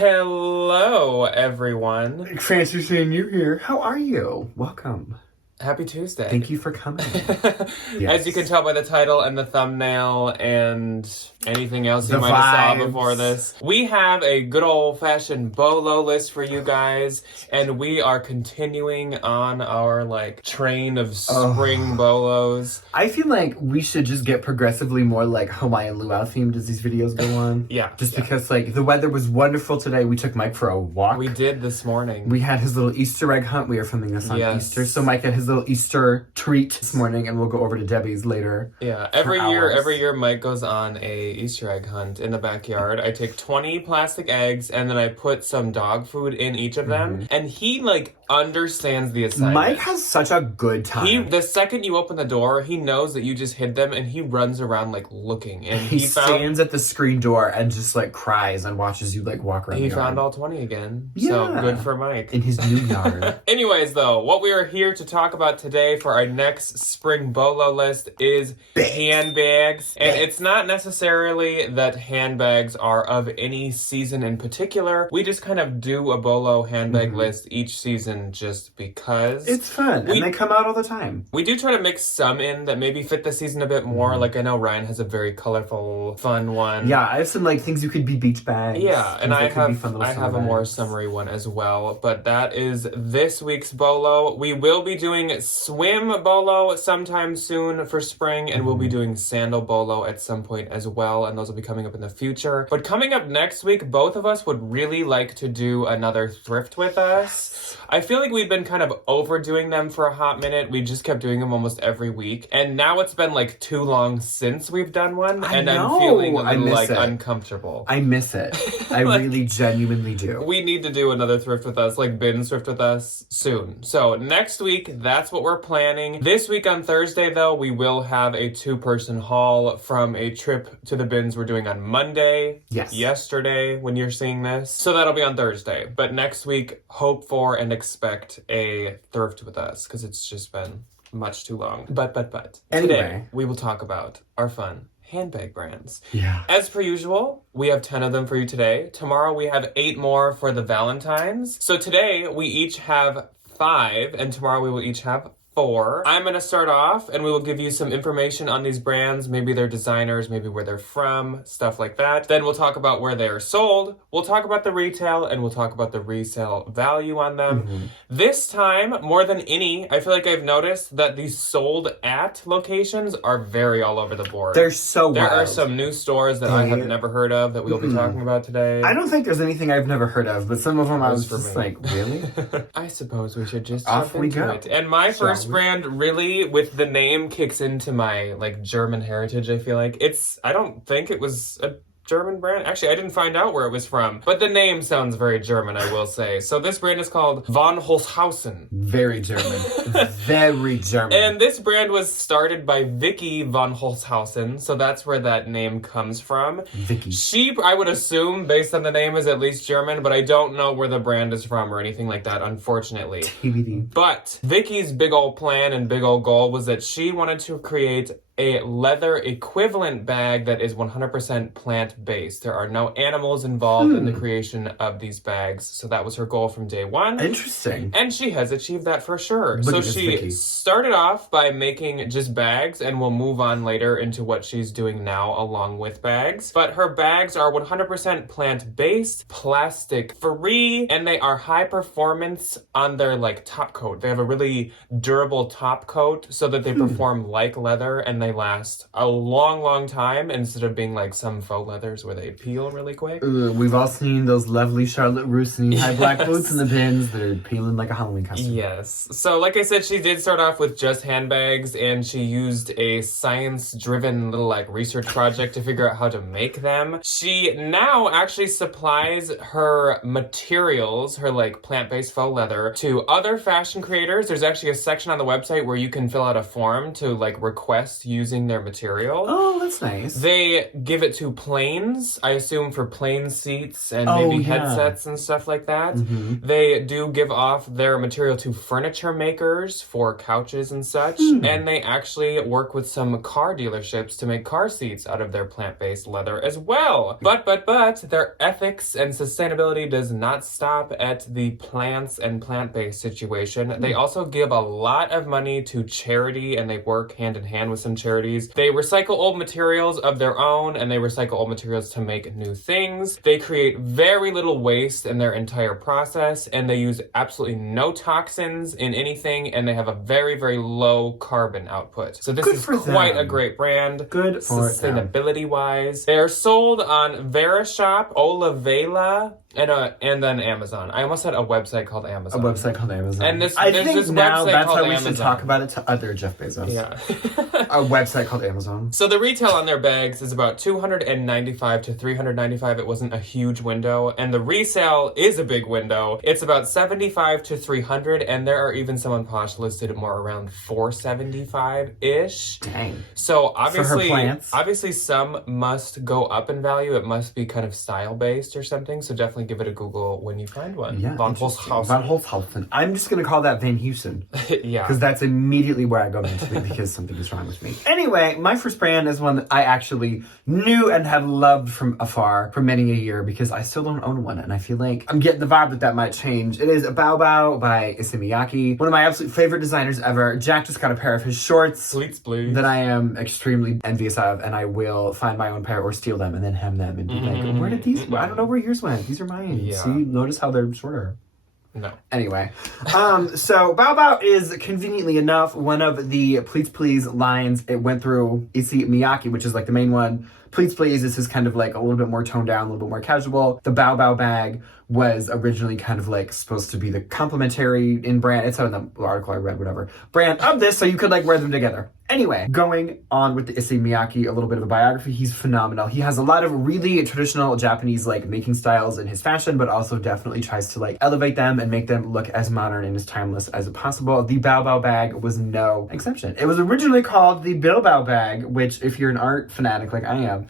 Hello, everyone. Fancy seeing you here. How are you? Welcome. Happy Tuesday. Thank you for coming. As you can tell by the title and the thumbnail and anything else you The might have saw vibes. before this, we have a good old-fashioned Bolo list for you guys, and we are continuing on our, train of spring Bolos. I feel like we should just get progressively more, Hawaiian luau themed as these videos go on. Yeah. Because, the weather was wonderful today. We took Mike for a walk. We did this morning. We had his little Easter egg hunt. We are filming this on Easter. So Mike had his little Easter treat this morning, and we'll go over to Debbie's later. Yeah, every year Mike goes on a Easter egg hunt in the backyard. I take 20 plastic eggs, and then I put some dog food in each of them, and he, understands the assignment. Mike has such a good time. The second you open the door, he knows that you just hid them, and he runs around, looking. And he stands at the screen door and just, cries and watches you, walk around the yard. He found all 20 again. Yeah. So, good for Mike. In his new yard. Anyways, though, what we are here to talk about today for our next spring Bolo list is handbags. And it's not necessarily that handbags are of any season in particular. We just kind of do a Bolo handbag list each season just because. It's fun, and they come out all the time. We do try to mix some in that maybe fit the season a bit more. I know Ryan has a very colorful, fun one. Yeah, I have some things you could be beach bags. Yeah, and I have a more summery one as well. But that is this week's Bolo. We will be doing swim Bolo sometime soon for spring, and we'll be doing sandal Bolo at some point as well, and those will be coming up in the future. But coming up next week, both of us would really like to do another thrift with us. I feel like we've been kind of overdoing them for a hot minute. We just kept doing them almost every week. And now it's been too long since we've done one. I'm feeling a little uncomfortable. I miss it. I really genuinely do. We need to do another thrift with us, bin thrift with us soon. So next week, that's what we're planning. This week on Thursday, though, we will have a 2-person haul from a trip to the bins we're doing on Monday. Yes. Yesterday, when you're seeing this. So that'll be on Thursday. But next week, hope for and expect a thrift with us, because it's just been much too long. But. Anyway. Today, we will talk about our fun handbag brands. Yeah. As per usual, we have 10 of them for you today. Tomorrow, we have 8 more for the Valentines. So today, we each have 5, and tomorrow we will each have 4. I'm going to start off, and we will give you some information on these brands, maybe their designers, maybe where they're from, stuff like that. Then we'll talk about where they are sold, we'll talk about the retail, and we'll talk about the resale value on them. This time, more than any, I feel like I've noticed that these sold at locations are very all over the board. They're so There wild. are some new stores that I have never heard of that we'll be talking about today. I don't think there's anything I've never heard of, but some of them I was just really? I suppose we should just Off jump we into go. it. And my first brand really, with the name, kicks into my German heritage. I feel like I don't think it was a German brand. Actually, I didn't find out where it was from, but the name sounds very German, I will say. So this brand is called von Holzhausen. Very German. Very German. And this brand was started by Vicky von Holzhausen, so that's where that name comes from. Vicky. She, I would assume, based on the name, is at least German, but I don't know where the brand is from or anything like that, unfortunately. TBD. But Vicky's big old plan and big old goal was that she wanted to create a leather equivalent bag that is 100% plant-based. There are no animals involved in the creation of these bags, so that was her goal from day one. Interesting. And she has achieved that for sure. Look So at this she Vicky. started off by making just bags, and we'll move on later into what she's doing now along with bags. But her bags are 100% plant-based, plastic-free, and they are high performance on their top coat. They have a really durable top coat so that they perform like leather, and they last a long, long time instead of being some faux leathers where they peel really quick. We've all seen those lovely Charlotte Russe knee-high black boots in the bins that are peeling like a Halloween costume. Yes. So like I said, she did start off with just handbags, and she used a science-driven little research project to figure out how to make them. She now actually supplies her materials, her plant-based faux leather, to other fashion creators. There's actually a section on the website where you can fill out a form to request using their material. Oh, that's nice. They give it to planes, I assume for plane seats and maybe headsets and stuff like that. They do give off their material to furniture makers for couches and such. And they actually work with some car dealerships to make car seats out of their plant-based leather as well. But their ethics and sustainability does not stop at the plants and plant-based situation. They also give a lot of money to charity, and they work hand in hand with some charities. They recycle old materials of their own, and they recycle old materials to make new things. They create very little waste in their entire process, and they use absolutely no toxins in anything, and they have a very, very low carbon output. So this is quite a great brand. Good for sustainability-wise. They are sold on Verishop, Olivela, and then Amazon. I almost had a website called Amazon. And I think now that's how we should talk about it to other Jeff Bezos. Yeah. A website called Amazon. So the retail on their bags is about $295 to $395. It wasn't a huge window. And the resale is a big window. It's about $75 to $300, and there are even some on Posh listed at more around $475-ish. Dang. So obviously some must go up in value. It must be kind of style-based or something. So definitely give it a Google when you find one. Yeah, Von Holzhausen. I'm just going to call that Van Heusen. Yeah. Because that's immediately where I go mentally because something is wrong with me. Anyway, my first brand is one that I actually knew and have loved from afar for many a year because I still don't own one. And I feel like I'm getting the vibe that might change. It is Bao Bao by Issey Miyake. One of my absolute favorite designers ever. Jack just got a pair of his shorts that I am extremely envious of. And I will find my own pair or steal them and then hem them and be like, where did these... I don't know where yours went. These are mine. Yeah. See, notice how they're shorter. No. Anyway, so Bao Bao is conveniently enough one of the Please Please lines. It went through Issey Miyake, which is like the main one. Please Please, this is kind of like a little bit more toned down, a little bit more casual. The Bao Bao bag was originally kind of like supposed to be the complementary in brand. It's on the article I read, whatever. Brand of this, so you could like wear them together. Anyway, going on with the Issey Miyake, a little bit of a biography. He's phenomenal. He has a lot of really traditional Japanese like making styles in his fashion, but also definitely tries to like elevate them and make them look as modern and as timeless as possible. The Bao Bao bag was no exception. It was originally called the Bilbao bag, which if you're an art fanatic like I am,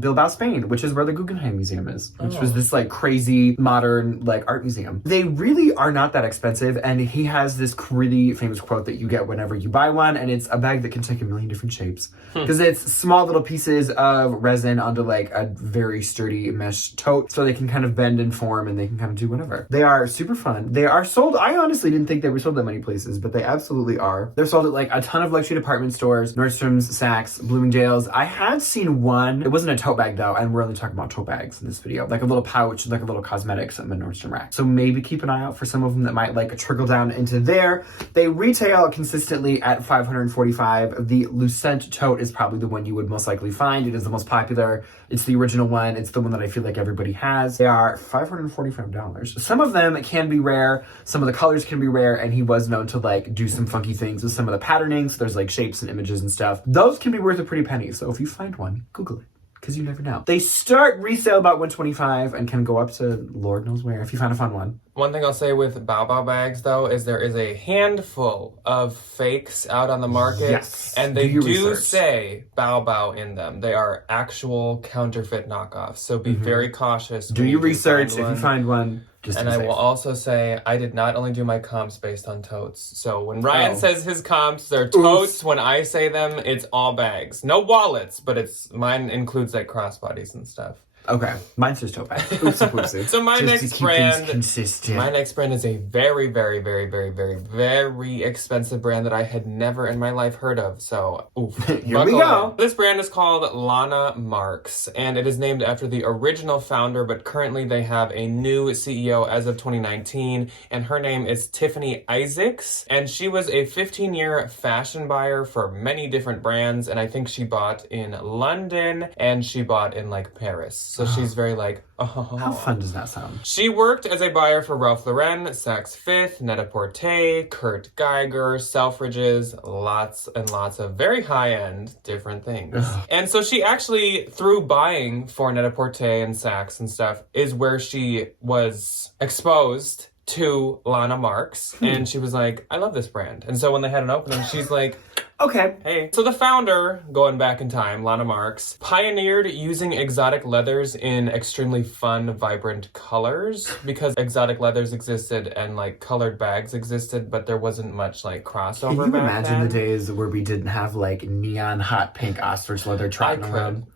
Bilbao, Spain, which is where the Guggenheim Museum is, which was this like crazy modern like art museum. They really are not that expensive, and he has this really famous quote that you get whenever you buy one, and it's a bag that can take a million different shapes because it's small little pieces of resin onto like a very sturdy mesh tote, so they can kind of bend and form and they can kind of do whatever. They are super fun. They are sold, I honestly didn't think they were sold that many places, but they absolutely are. They're sold at like a ton of luxury department stores, Nordstrom's, Saks, Bloomingdale's. I had seen one, it wasn't a tote bag though, and we're only talking about tote bags in this video, like a little pouch, like a little cosmetics at a Nordstrom rack. So maybe keep an eye out for some of them that might like trickle down into there. They retail consistently at $545. The Lucent tote is probably the one you would most likely find. It is the most popular. It's the original one. It's the one that I feel like everybody has. They are $545. Some of them can be rare. Some of the colors can be rare, and he was known to like do some funky things with some of the patterning. So there's like shapes and images and stuff. Those can be worth a pretty penny. So if you find one, Google it, because you never know. They start resale about $125 and can go up to Lord knows where if you find a fun one. One thing I'll say with Bao Bao bags, though, is there is a handful of fakes out on the market. Yes. And they do say Bao Bao in them. They are actual counterfeit knockoffs. So be very cautious. Do your research. If you find one, just and I will also say, I did not only do my comps based on totes. So when Ryan says his comps, they're totes. Oops. When I say them, it's all bags. No wallets, but mine includes like crossbodies and stuff. Okay, mine's just tote bag. Oopsie poopsie. So my next brand is a very, very, very, very, very, very expensive brand that I had never in my life heard of. So, here we go. This brand is called Lana Marks, and it is named after the original founder, but currently they have a new CEO as of 2019, and her name is Tiffany Isaacs, and she was a 15-year fashion buyer for many different brands, and I think she bought in London, and she bought in like Paris. So she's very like, How fun does that sound? She worked as a buyer for Ralph Lauren, Saks Fifth, Net-a-Porter, Kurt Geiger, Selfridges, lots and lots of very high-end different things. And so she actually, through buying for Net-a-Porter and Saks and stuff, is where she was exposed to Lana Marks. And she was like, I love this brand. And so when they had an opening, she's like, Okay. Hey. So the founder, going back in time, Lana Marks, pioneered using exotic leathers in extremely fun, vibrant colors because exotic leathers existed and like colored bags existed, but there wasn't much like crossover. Can you back imagine then. the days where we didn't have like neon hot pink ostrich leather trotting around?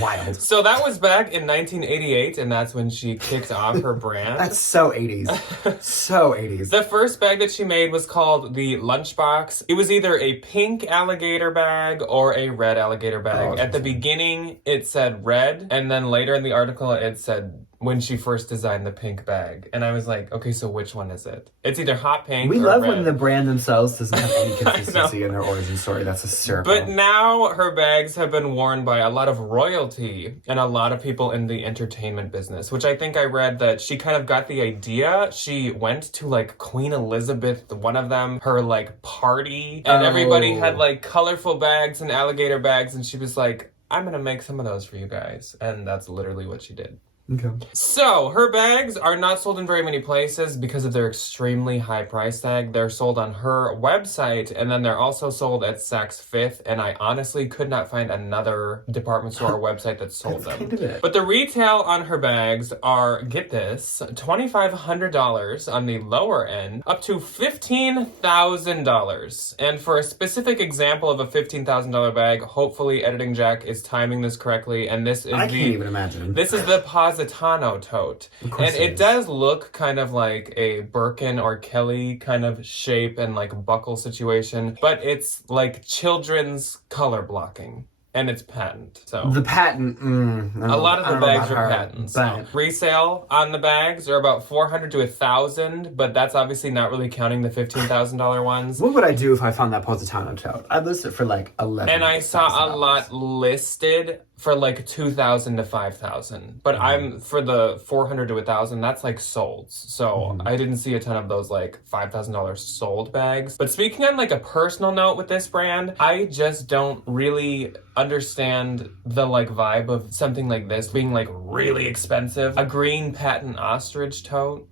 Wild. So that was back in 1988, and that's when she kicked off her brand. That's so 80s. So 80s. The first bag that she made was called the Lunchbox. It was either a pink alligator bag or a red alligator bag. At the beginning, it said red, and then later in the article, it said when she first designed the pink bag. And I was like, okay, so which one is it? It's either hot pink We or love red. when the brand themselves doesn't have any consistency in their origin story. That's hysterical. But now her bags have been worn by a lot of royalty and a lot of people in the entertainment business, which I think I read that she kind of got the idea. She went to like Queen Elizabeth, one of them, her like party, and everybody had like colorful bags and alligator bags, and she was like, I'm gonna make some of those for you guys. And that's literally what she did. Okay. So, her bags are not sold in very many places because of their extremely high price tag. They're sold on her website, and then they're also sold at Saks Fifth, and I honestly could not find another department store or website that sold them. Kind of it. But the retail on her bags are, get this, $2,500 on the lower end, up to $15,000. And for a specific example of a $15,000 bag, hopefully Editing Jack is timing this correctly, and this is I can't even imagine. This is the Positano tote. And it does look kind of like a Birkin or Kelly kind of shape and like buckle situation, but it's like children's color blocking. And it's patent. So the patent, a lot of the bags are patents. So. Resale on the bags are about $400 to $1,000, but that's obviously not really counting the $15,000 ones. What would I do if I found that Positano tote? I'd list it for like $11,000. And I saw a lot listed for like $2,000 to $5,000, but I'm for the $400 to $1,000. That's like solds. So I didn't see a ton of those like $5,000 sold bags. But speaking on like a personal note with this brand, I just don't really understand the like vibe of something like this being like really expensive. A green patent ostrich tote.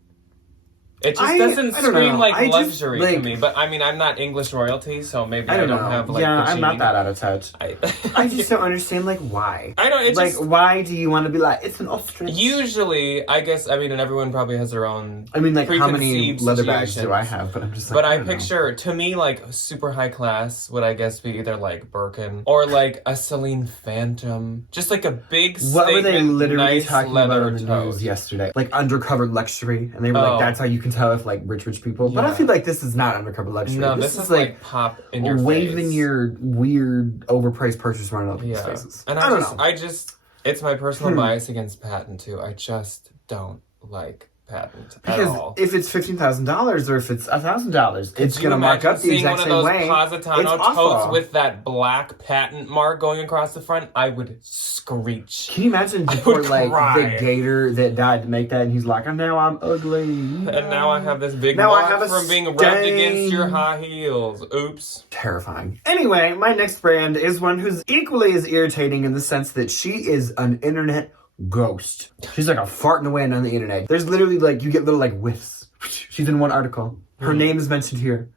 It just doesn't scream like luxury to me. But I mean, I'm not English royalty, so maybe I don't have like. Yeah, the I'm not gene. that out of touch. I just don't understand like why. I know it's like just, why do you want to be like it's an ostrich? Usually, I guess and everyone probably has their own. I mean, like how many preconceived leather bags do I situations. have? But I'm just. Like, But I don't know. picture to me like super high class would I guess be either like Birkin or like a Celine Phantom, just like a big What were they statement, literally nice talking about leather on the tote. news yesterday? Like undercover luxury, and they were like, "That's how you can tell if like rich people." But I Yeah. feel like this is not undercover luxury. No, this is like pop in your waving face. your weird overpriced purchase around other people's Yeah. faces. And I don't know. I just it's my personal bias against patent too. I just don't like patent at Because all. if it's $15,000 or if it's $1,000, it's Could going to you mark imagine up the seeing exact one same of those way. Positano It's awful. totes with that black patent mark going across the front? I would screech. Can you imagine would for like cry. the gator that died to make that, and he's like, "And now I'm ugly." And now I have this big Now I mark have a from being rubbed stain. against your high heels. Oops. Terrifying. Anyway, my next brand is one who's equally as irritating in the sense that she is an internet ghost. She's like a fart in the wind on the internet. There's literally like, you get little like whiffs. She's in one article. Her name is mentioned here.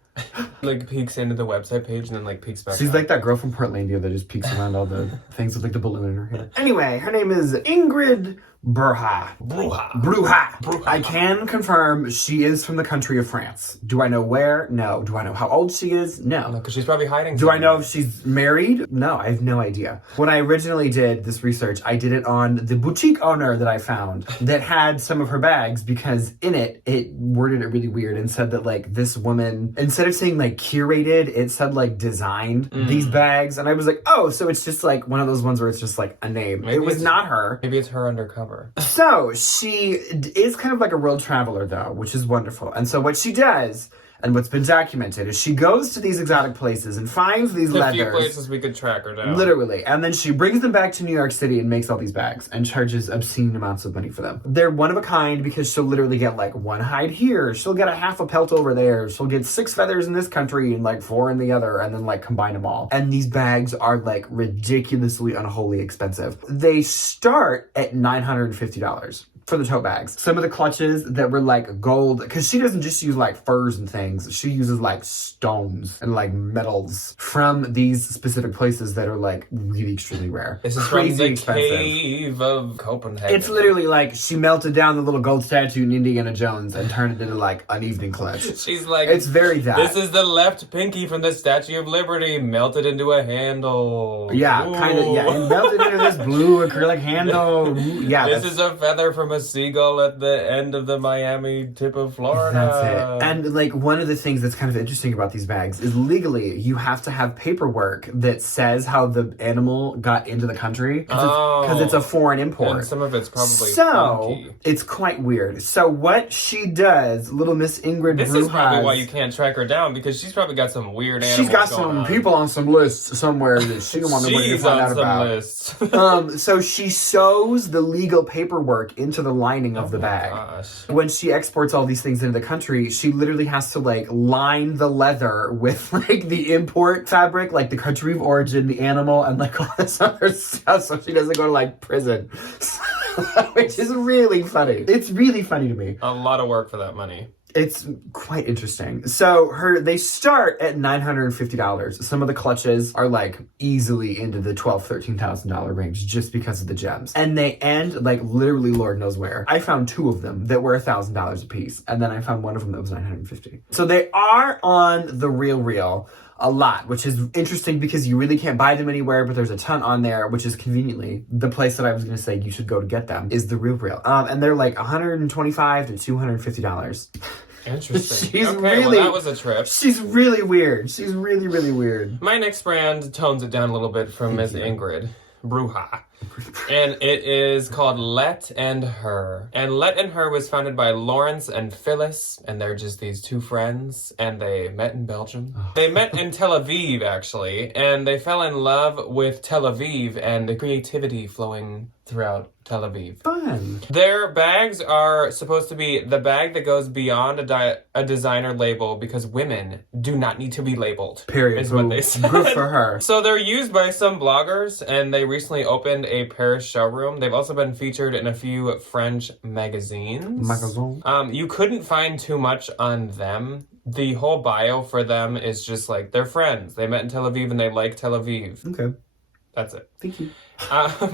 Like peeks into the website page and then like peeks back She's out. like that girl from Portlandia that just peeks around all the things with like the balloon in her hair. Anyway, her name is Ingrid Bruha. Bruha. I can confirm she is from the country of France. Do I know where? No. Do I know how old she is? No. Because she's probably hiding Do I somewhere. know if she's married? No, I have no idea. When I originally did this research, I did it on the boutique owner that I found that had some of her bags because in it worded it really weird and said that like this woman, instead of saying like curated, it said like designed these bags. And I was like, oh, so it's just like one of those ones where it's just like a name. Maybe it was it's- not her. Maybe it's her undercover. So she is kind of like a world traveler though, which is wonderful. And so what she does, and what's been documented, is she goes to these exotic places and finds these A few leathers. places we could track her down. Literally. And then she brings them back to New York City and makes all these bags and charges obscene amounts of money for them. They're one of a kind because she'll literally get like one hide here. She'll get a half a pelt over there. She'll get 6 feathers in this country and like 4 in the other and then like combine them all. And these bags are like ridiculously unholy expensive. They start at $950. for the tote bags. Some of the clutches that were like gold, because she doesn't just use like furs and things. She uses like stones and like metals from these specific places that are like really extremely rare. This is crazy from the expensive. cave of Copenhagen. It's literally like she melted down the little gold statue in Indiana Jones and turned it into like an evening clutch. She's like, it's very that. This is the left pinky from the Statue of Liberty melted into a handle. Yeah, kind of. Yeah, and melted into this blue acrylic handle. Yeah, this is a feather from a seagull at the end of the Miami tip of Florida. That's it. And like one of the things that's kind of interesting about these bags is legally you have to have paperwork that says how the animal got into the country because it's a foreign import. And some of it's probably funky. It's quite weird. So what she does, little Miss Ingrid This is probably why you can't track her down, because she's probably got some weird animals. She's got some people on some lists somewhere that she don't want nobody to find out about. Lists. So she sews the legal paperwork into the lining of the bag. Gosh. When she exports all these things into the country, she literally has to like line the leather with like the import fabric, like the country of origin, the animal, and like all this other stuff, so she doesn't go to like prison. Which is really funny. It's really funny to me. A lot of work for that money. It's quite interesting. So they start at $950. Some of the clutches are like easily into the $12,000, $13,000 range just because of the gems. And they end like literally Lord knows where. I found two of them that were $1,000 a piece. And then I found one of them that was $950. So they are on the Real a lot, which is interesting because you really can't buy them anywhere, but there's a ton on there, which is conveniently the place that I was going to say you should go to get them is the Real. And they're like $125 to $250. Interesting. She's okay, really, well, that was a trip. She's really weird. She's really, really weird. My next brand tones it down a little bit from Ms. Ingrid. Bruha. And it is called Let&Her. And Let&Her was founded by Lawrence and Phyllis, and they're just these two friends, and they met in Belgium. They met in Tel Aviv, actually, and they fell in love with Tel Aviv and the creativity flowing throughout Tel Aviv. Fun. Their bags are supposed to be the bag that goes beyond a designer label because women do not need to be labeled. Period. Is what they said. Good for her. So they're used by some bloggers, and they recently opened a Paris showroom. They've also been featured in a few French magazines. You couldn't find too much on them. The whole bio for them is just like, they're friends. They met in Tel Aviv and they like Tel Aviv. Okay. That's it. Thank you.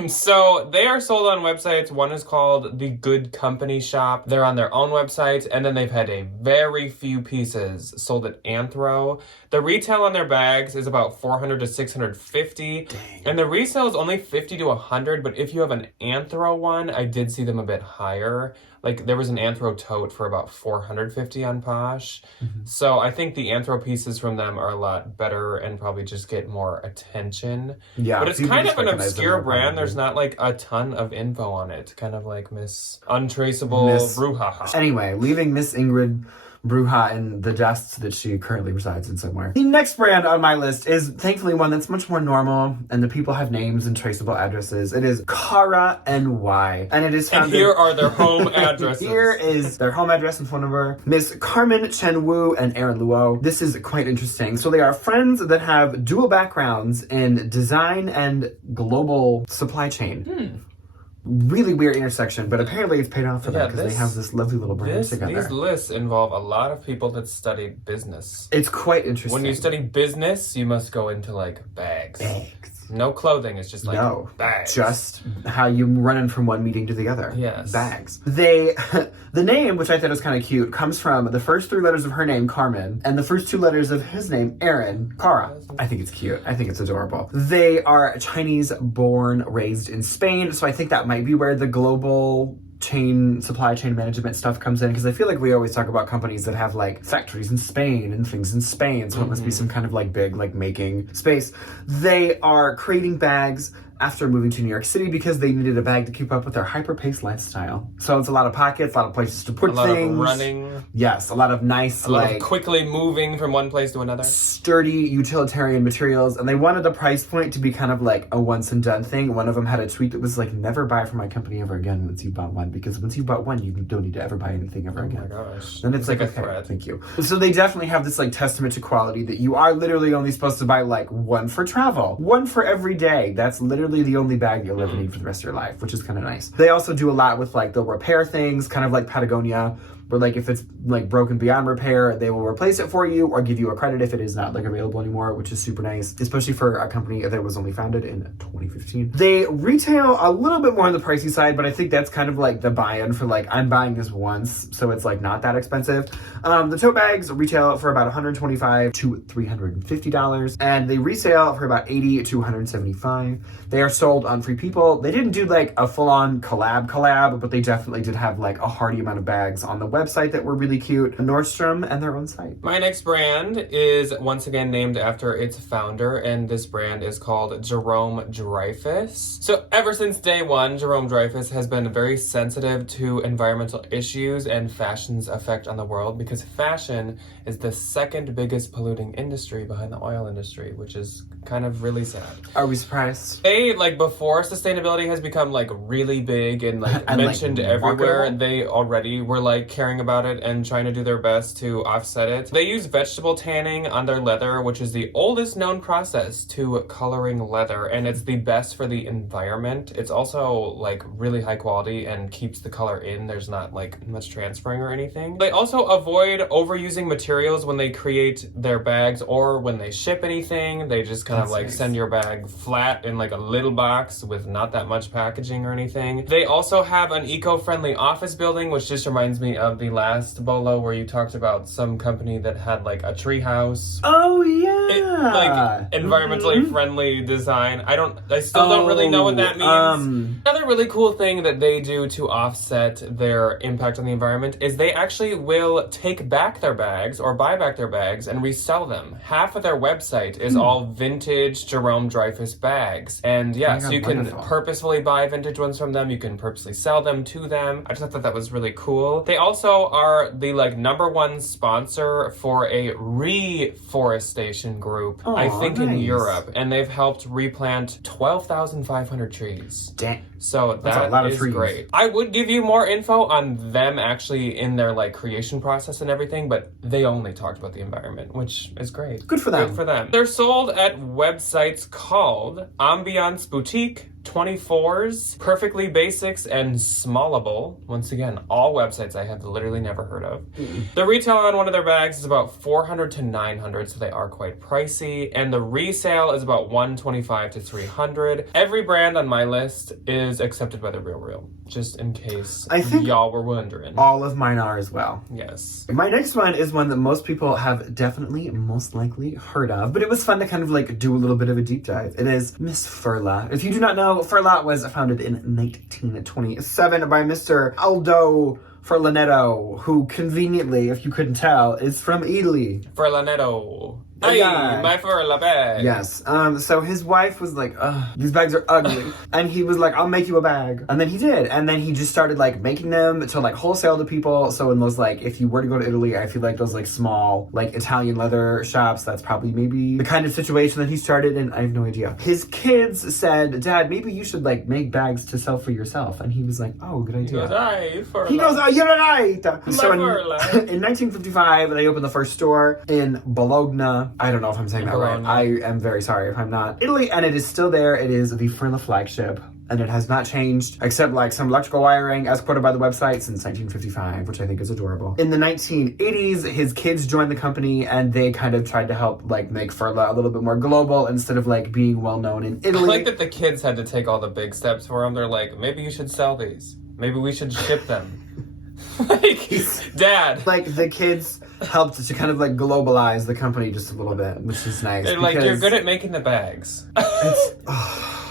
So they are sold on websites. One is called The Good Company Shop. They're on their own website, and then they've had a very few pieces sold at Anthro. The retail on their bags is about $400 to $650. Dang. And the resale is only $50 to $100, but if you have an Anthro one, I did see them a bit higher. Like, there was an Anthro tote for about $450 on Posh. Mm-hmm. So I think the Anthro pieces from them are a lot better and probably just get more attention. Yeah. But it's kind of an obscure brand. There's not like a ton of info on it. Kind of like Miss Untraceable Bruha. Anyway, leaving Miss Ingrid Bruha in the dust that she currently resides in somewhere. The next brand on my list is thankfully one that's much more normal, and the people have names and traceable addresses. It is Cara NY, and it is founded... And here are their home addresses. Here is their home address and phone number. Miss Carmen Chen Wu and Aaron Luo. This is quite interesting. So they are friends that have dual backgrounds in design and global supply chain. Really weird intersection, but apparently it's paid off for them because they have this lovely little brand together. These lists involve a lot of people that studied business. It's quite interesting. When you study business, you must go into like bags. No clothing, it's just like bags. Just how you running from one meeting to the other. Yes. Bags. The name, which I thought was kind of cute, comes from the first three letters of her name, Carmen, and the first two letters of his name, Aaron, Cara. I think it's cute. I think it's adorable. They are Chinese born, raised in Spain, so I think that might be where the global supply chain management stuff comes in, because I feel like we always talk about companies that have like factories in Spain and things in Spain, so it must be some kind of like big like making space. They are creating bags after moving to New York City because they needed a bag to keep up with their hyper-paced lifestyle. So it's a lot of pockets, a lot of places to put things. A lot of running. Yes, a lot of nice, a lot of quickly moving from one place to another. Sturdy utilitarian materials, and they wanted the price point to be kind of like a once and done thing. One of them had a tweet that was like, never buy from my company ever again once you bought one, because once you bought one, you don't need to ever buy anything ever again. Oh my gosh. Then it's like a threat. Thank you. So they definitely have this like testament to quality that you are literally only supposed to buy like one for travel, one for every day. That's literally literally the only bag you'll ever need for the rest of your life, which is kind of nice. They also do a lot with like, they'll repair things, kind of like Patagonia, where like if it's like broken beyond repair, they will replace it for you or give you a credit if it is not like available anymore, which is super nice, especially for a company that was only founded in 2015. They retail a little bit more on the pricey side, but I think that's kind of like the buy-in for like, I'm buying this once, so it's like not that expensive. The tote bags retail for about $125 to $350, and they resale for about $80 to $175. They are sold on Free People. They didn't do like a full-on collab, but they definitely did have like a hearty amount of bags on the website that were really cute. Nordstrom and their own site. My next brand is once again named after its founder, and this brand is called Jerome Dreyfuss. So ever since day one, Jerome Dreyfuss has been very sensitive to environmental issues and fashion's effect on the world, because fashion is the second biggest polluting industry behind the oil industry, which is kind of really sad. Are we surprised? They, like, before sustainability has become like really big and like and, mentioned like, everywhere, marketable? they already were like caring about it and trying to do their best to offset it. They use vegetable tanning on their leather, which is the oldest known process to coloring leather, and it's the best for the environment. It's also like really high quality and keeps the color in. There's not like much transferring or anything. They also avoid overusing materials when they create their bags or when they ship anything. They just kind of like nice. send your bag flat in like a little box with not that much packaging or anything. They also have an eco-friendly office building, which just reminds me of the last Bolo where you talked about some company that had like a tree house. Oh yeah, Like environmentally friendly design. I still don't really know what that means. Another really cool thing that they do to offset their impact on the environment is they actually will take back their bags or buy back their bags and resell them. Half of their website is all vintage Jerome Dreyfuss bags. And yeah, so you can purposefully buy vintage ones from them. You can purposely sell them to them. I just thought that was really cool. They also are the like #1 sponsor for a reforestation group, I think in Europe. And they've helped replant 12,500 trees. Dang. So That's a lot of is trees. great. I would give you more info on them actually in their like creation process and everything, but they only talked about the environment, which is great. Good for them. Good for them. They're sold at websites called Ambiance Boutique, 24s, Perfectly Basics, and Smallable. Once again, all websites I have literally never heard of. The retail on one of their bags is about $400 to $900, so they are quite pricey. And the resale is about $125 to $300. Every brand on my list is accepted by the Real, just in case I think y'all were wondering. all of mine are as well. Yes. My next one is one that most people have definitely, most likely heard of, but it was fun to kind of like do a little bit of a deep dive. It is Miss Furla. If you do not know, Furla was founded in 1927 by Mr. Aldo Furlanetto, who conveniently, if you couldn't tell, is from Italy. Furlanetto. Hey, my Furla bag. Yes. So his wife was like, ugh, these bags are ugly. And he was like, I'll make you a bag. And then he did. And then he just started like making them to like wholesale to people. So in those like, if you were to go to Italy, I feel like those like small, like Italian leather shops, that's probably maybe the kind of situation that he started. And I have no idea. His kids said, Dad, maybe you should like make bags to sell for yourself. And he was like, oh, good idea. He goes, oh, you're right. So in 1955, they opened the first store in Bologna. I don't know if I'm saying that right. I am very sorry if I'm not. Italy, and it is still there. It is the Furla flagship, and it has not changed except like some electrical wiring as quoted by the website since 1955, which I think is adorable. In the 1980s, his kids joined the company, and they kind of tried to help like make Furla a little bit more global instead of like being well known in Italy. I like that the kids had to take all the big steps for him. They're like, maybe you should sell these. Maybe we should ship them. Like, Dad. Like, the kids helped to kind of like globalize the company just a little bit, which is nice. They're like, you're good at making the bags.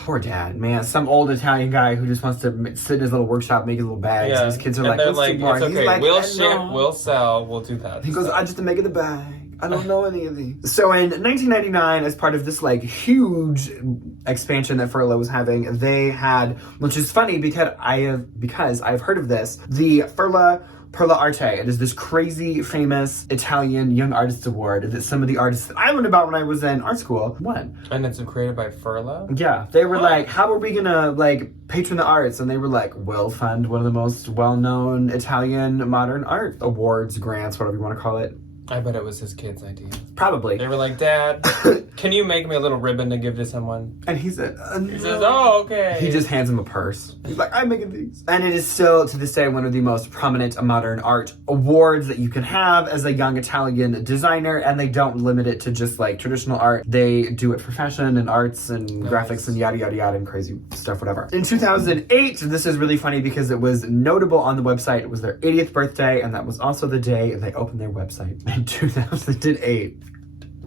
Poor Dad, man. Some old Italian guy who just wants to sit in his little workshop, make his little bags. Yeah. And his kids are and like, they're let's like, do more. it's okay. Like, we'll ship, we'll sell, we'll do that. He goes, I just make it the bag. I don't know any of these. So in 1999, as part of this like huge expansion that Furla was having, they had, which is funny because I've heard of this, the Furla Arte. It is this crazy famous Italian Young Artist Award that some of the artists that I learned about when I was in art school won. And it's created by Furla? Yeah. They were like, how are we gonna like patron the arts? And they were like, we'll fund one of the most well-known Italian modern art awards, grants, whatever you want to call it. I bet it was his kid's idea. Probably. They were like, Dad, can you make me a little ribbon to give to someone? And he said, no. He says, oh, okay. He just hands him a purse. He's like, I'm making these. And it is still, to this day, one of the most prominent modern art awards that you can have as a young Italian designer. And they don't limit it to just like traditional art. They do it for fashion and arts and graphics and yada, yada, yada, and crazy stuff, whatever. In 2008, this is really funny because it was notable on the website. It was their 80th birthday, and that was also the day they opened their website in 2008.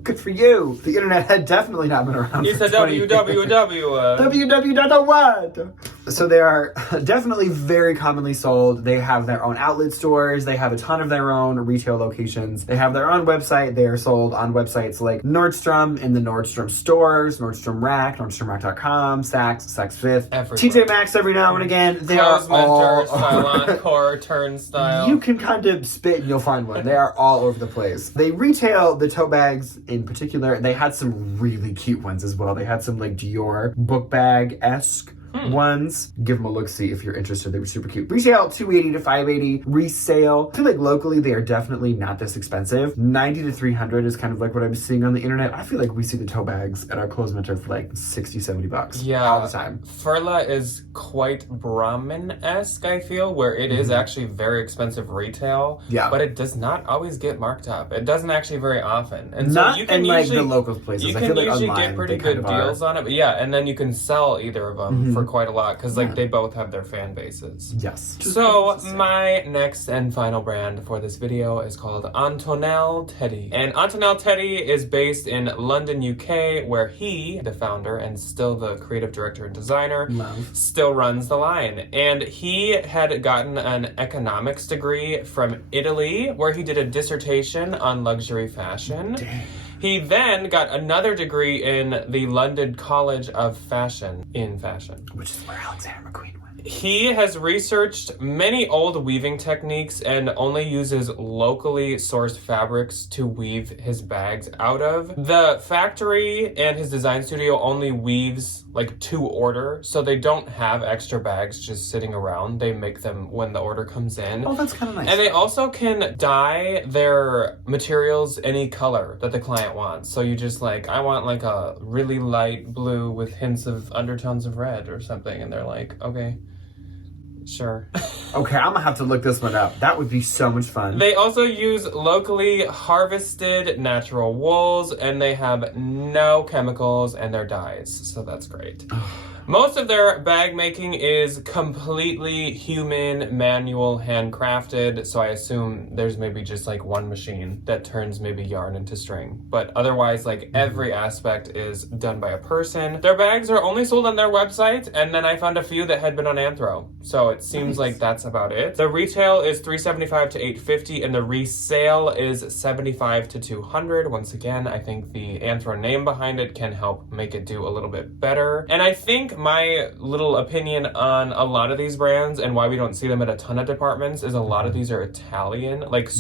Good for you. The internet had definitely not been around He for said 20 years. www. So they are definitely very commonly sold. They have their own outlet stores. They have a ton of their own retail locations. They have their own website. They are sold on websites like Nordstrom, in the Nordstrom stores, Nordstrom Rack, NordstromRack.com, Saks, Saks Fifth, TJ Maxx every now and again. They are all Style Encore, Turnstile. You can kind of spit and you'll find one. They are all over the place. They retail the tote bags in particular. They had some really cute ones as well. They had some like Dior book bag-esque ones. Give them a look-see if you're interested. They were super cute. Retail $280 to $580. Resale. I feel like locally they are definitely not this expensive. $90 to $300 is kind of like what I'm seeing on the internet. I feel like we see the tote bags at our clothes mentor for like $60-$70. Yeah, all the time. Furla is quite Brahmin-esque, I feel, where it is actually very expensive retail. Yeah. But it does not always get marked up. It doesn't actually very often. And not so you can in like usually, the local places. you I can feel like usually online, get pretty they kind good of are. deals on it. But yeah, and then you can sell either of them for quite a lot because like they both have their fan bases. Yes. So my next and final brand for this video is called Antonello Tedde. And Antonello Tedde is based in London, UK, where he, the founder and still the creative director and designer, still runs the line. And he had gotten an economics degree from Italy, where he did a dissertation on luxury fashion. Dang. He then got another degree in the London College of Fashion in fashion. Which is where Alexandra McQueen went. He has researched many old weaving techniques and only uses locally sourced fabrics to weave his bags out of. The factory and his design studio only weaves like to order, so they don't have extra bags just sitting around. They make them when the order comes in. Oh, that's kind of nice. And they also can dye their materials any color that the client wants. So you just like, I want like a really light blue with hints of undertones of red or something. And they're like, okay, sure. Okay, I'm gonna have to look this one up. That would be so much fun. They also use locally harvested natural wools, and they have no chemicals in their dyes, so that's great. Most of their bag making is completely human, manual, handcrafted, so I assume there's maybe just like one machine that turns maybe yarn into string. But otherwise, like every aspect is done by a person. Their bags are only sold on their website, and then I found a few that had been on Anthro. So it seems like that's about it. The retail is $375 to $850, and the resale is $75 to $200. Once again, I think the Anthro name behind it can help make it do a little bit better. And I think my little opinion on a lot of these brands and why we don't see them at a ton of departments is a lot of these are Italian, like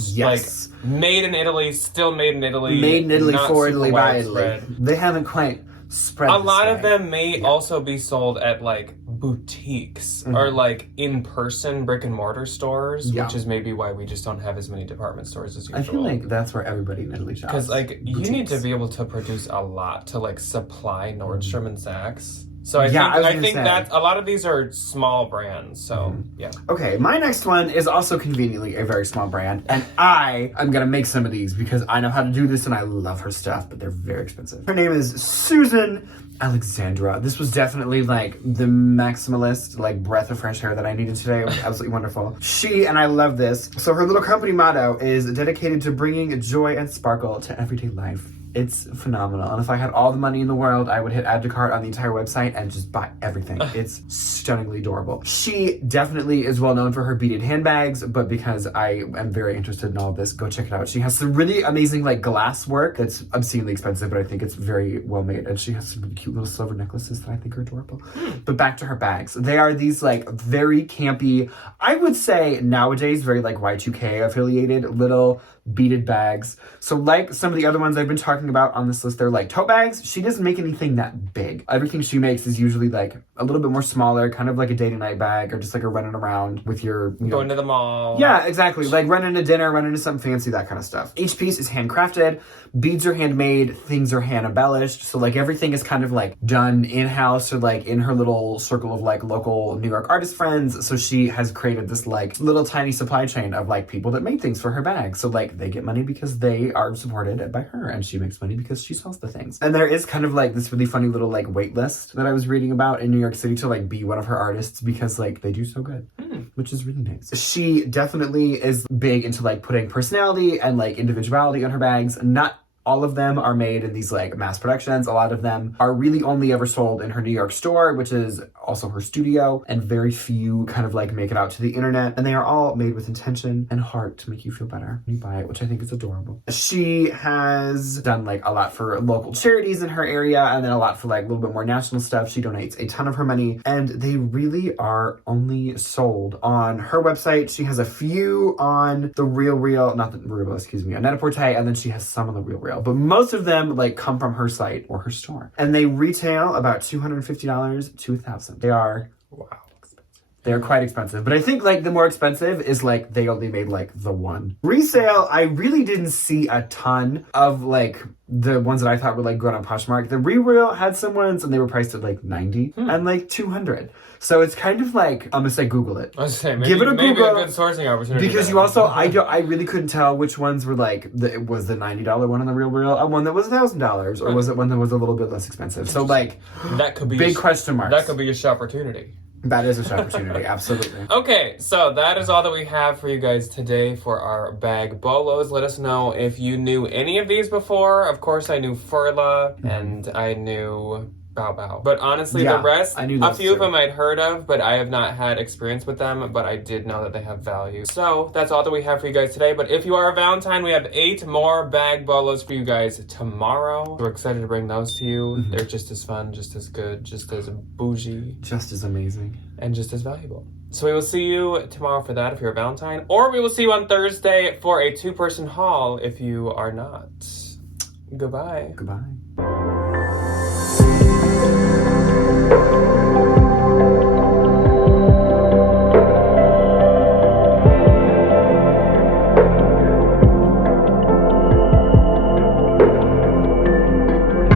made in Italy, still made in Italy, made in Italy for Italy by Italy. Widespread. They haven't quite spread. A lot of them may also be sold at like boutiques or like in-person brick and mortar stores, which is maybe why we just don't have as many department stores as usual. I feel like that's where everybody in Italy shops. Because like you need to be able to produce a lot to like supply Nordstrom and Saks. So I think that a lot of these are small brands. So yeah. Okay, my next one is also conveniently a very small brand, and I am gonna make some of these because I know how to do this and I love her stuff, but they're very expensive. Her name is Susan Alexandra. This was definitely like the maximalist, like breath of fresh air that I needed today. It was absolutely wonderful. She, and I love this, so her little company motto is dedicated to bringing joy and sparkle to everyday life. It's phenomenal. And if I had all the money in the world, I would hit add to cart on the entire website and just buy everything. It's stunningly adorable. She definitely is well known for her beaded handbags, but because I am very interested in all of this, go check it out. She has some really amazing like glass work that's obscenely expensive, but I think it's very well made. And she has some really cute little silver necklaces that I think are adorable. But back to her bags. They are these like very campy, I would say nowadays, very like Y2K affiliated little beaded bags. So like some of the other ones I've been talking about on this list, they're like tote bags. She doesn't make anything that big. Everything she makes is usually like a little bit more smaller, kind of like a dating night bag, or just like a running around with your, you know, going to the mall. Yeah, exactly. Like running to dinner, running to something fancy, that kind of stuff. Each piece is handcrafted. Beads are handmade. Things are hand embellished. So like everything is kind of like done in-house or like in her little circle of like local New York artist friends. So she has created this like little tiny supply chain of like people that made things for her bag. So like they get money because they are supported by her, and she makes money because she sells the things. And there is kind of like this really funny little like wait list that I was reading about in New York City to like be one of her artists because like they do so good, which is really nice. She definitely is big into like putting personality and like individuality on her bags. Not all of them are made in these like mass productions. A lot of them are really only ever sold in her New York store, which is also her studio, and very few kind of like make it out to the internet. And they are all made with intention and heart to make you feel better when you buy it, which I think is adorable. She has done like a lot for local charities in her area, and then a lot for like a little bit more national stuff. She donates a ton of her money, and they really are only sold on her website. She has a few on the on Net-a-Porter, and then she has some on the Real. But most of them like come from her site or her store, and they retail about $250 to $1,000. They are expensive. They're quite expensive, but I think like the more expensive is like they only made like the one. Resale, I really didn't see a ton of like the ones that I thought were like good on Poshmark. The Real had some ones and they were priced at like 90 and like 200. So it's kind of like, I'm gonna say Google it. I was saying, give it a maybe Google, a good sourcing opportunity. because you also, I really couldn't tell which ones were like, it was the $90 one on the Real, one that was $1,000, or was it one that was a little bit less expensive? So like, that could be big question marks. That could be your opportunity. That is a opportunity, absolutely. Okay, so that is all that we have for you guys today for our bag bolos. Let us know if you knew any of these before. Of course, I knew Furla and I knew Bao. But honestly, the rest, I knew a few of them I'd heard of, but I have not had experience with them, but I did know that they have value. So that's all that we have for you guys today. But if you are a Valentine, we have 8 more bag bolos for you guys tomorrow. We're excited to bring those to you. They're just as fun, just as good, just as bougie. Just as amazing. And just as valuable. So we will see you tomorrow for that if you're a Valentine, or we will see you on Thursday for a 2-person haul if you are not. Goodbye. Goodbye.